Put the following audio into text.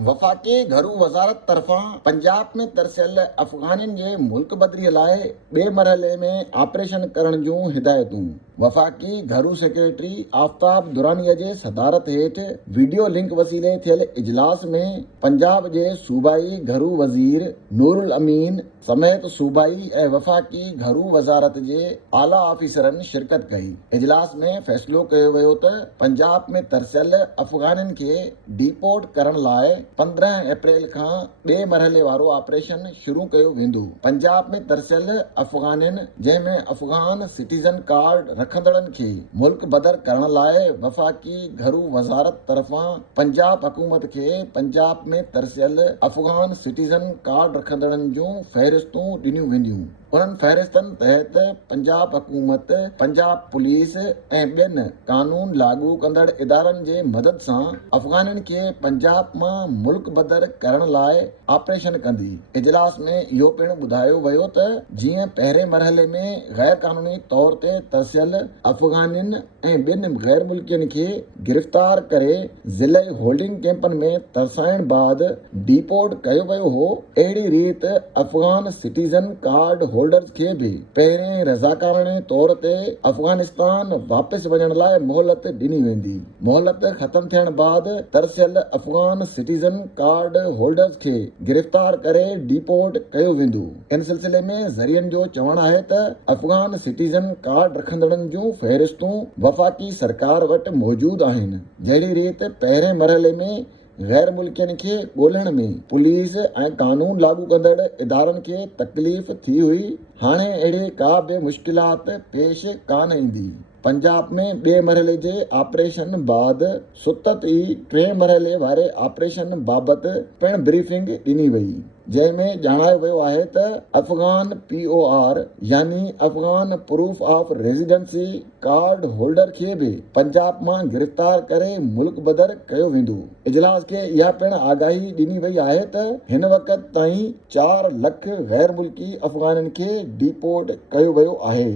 वफ़ाक़ी घरू वज़ारत तरफ़ां पंजाब में तरसियल अफ़गाननि जे मुल्क बदिरीअ लाइ ॿिए मरहले में ऑपरेशन करण जूं हिदायतूं। वफ़ाक़ी घरू सेक्रेटरी आफ़ताब दुरानीअ जे सदारत हेठि वीडियो लिंक वसीले थियल इजलास में पंजाब जे सूबाई घरू वज़ीर नूरुल अमीन समेत सूबाई ऐं वफ़ाक़ी घरू वज़ारत जे आला ऑफ़िसरनि शिरकत कई। इजलास में फ़ैसिलो कयो वियो त पंजाब में तरसियल अफ़गाननि खे डिपोर्ट करण लाइ 15 अप्रैल खां ॿिए मरहले वारो ऑपरेशन शुरू कयो वेंदो। पंजाब में तरसियल अफ़गाननि जंहिंमें अफ़गान सिटीज़न कार्ड रखंदड़नि खे मुल्क बदर करण लाइ वफ़ाक़ी घरू वज़ारत तरफ़ां पंजाब हुकूमत खे पंजाब में तरसियल अफ़गान सिटीज़न कार्ड रखंदड़नि जूं फ़हरिस्तूं ॾिनियूं वेंदियूं। उन्हनि फ़हरिस्तनि तहत पंजाब हुकूमत, पंजाब पुलिस ऐं ॿियनि कानून लागू कंदड़ इदारनि जे मदद सां अफ़गाननि खे पंजाब मां मुल्क बदर करण लाइ ऑपरेशन कंदी। इजलास में इहो पिणु ॿुधायो वियो त जीअं पहिरें मरहले में गैर कानूनी तौर ते तरसियल अफ़गाननि ऐं ॿिनि गैर मुल्कियुनि खे गिरफ़्तार करे ज़िलई होल्डिंग कैंपनि में तरसाइण बाद डिपोर्ट कयो वियो हो, अहिड़ी रीति अफ़गान सिटीज़न कार्ड होल्डर्स खे बि पहिरें रज़ाकाराणे तौर ते अफ़गानिस्तान वापसि वञण लाइ मोहलत ॾिनी वेंदी। मोहलत ख़तम थियण बाद तरसियल अफ़गान सिटीज़न कार्ड होल्डर्स खे गिरफ़्तार करे डिपोर्ट कयो वेंदो। इन सिलसिले में ज़रियनि जो चवणु आहे त अफ़गान सिटीज़न कार्ड रखंदड़नि जूं फ़हरिस्तूं वफ़ाक़ी सरकार वटि मौजूदु आहिनि। जहिड़ी रीति पहिरें मरहले में गैर मुल्कियुनि खे ॻोल्हण में पुलिस ऐं कानून लागू कंदड़ इदारनि खे तकलीफ़ थी हुई, हाणे अहिड़ी का बि मुश्किलात पेश कान ईंदी। पंजाब में ॿिए मरहले जे ऑपरेशन बाद सुतत ई टे मरहले वारे ऑपरेशन बाबति पिणु ब्रीफिंग ॾिनी वई, जंहिंमें ॼाणायो वियो आहे त अफ़गान POR यानी Afghan proof of Residency card holder खे बि पंजाब मां गिरफ़्तार करे मुल्क बदर कयो वेंदो। इजलास खे इहा पिणु आगाही ॾिनी वई आहे त हिन वक़्त ताईं 4 लख गैर मुल्की अफ़गाननि खे डिपोर्ट कयो वियो आहे।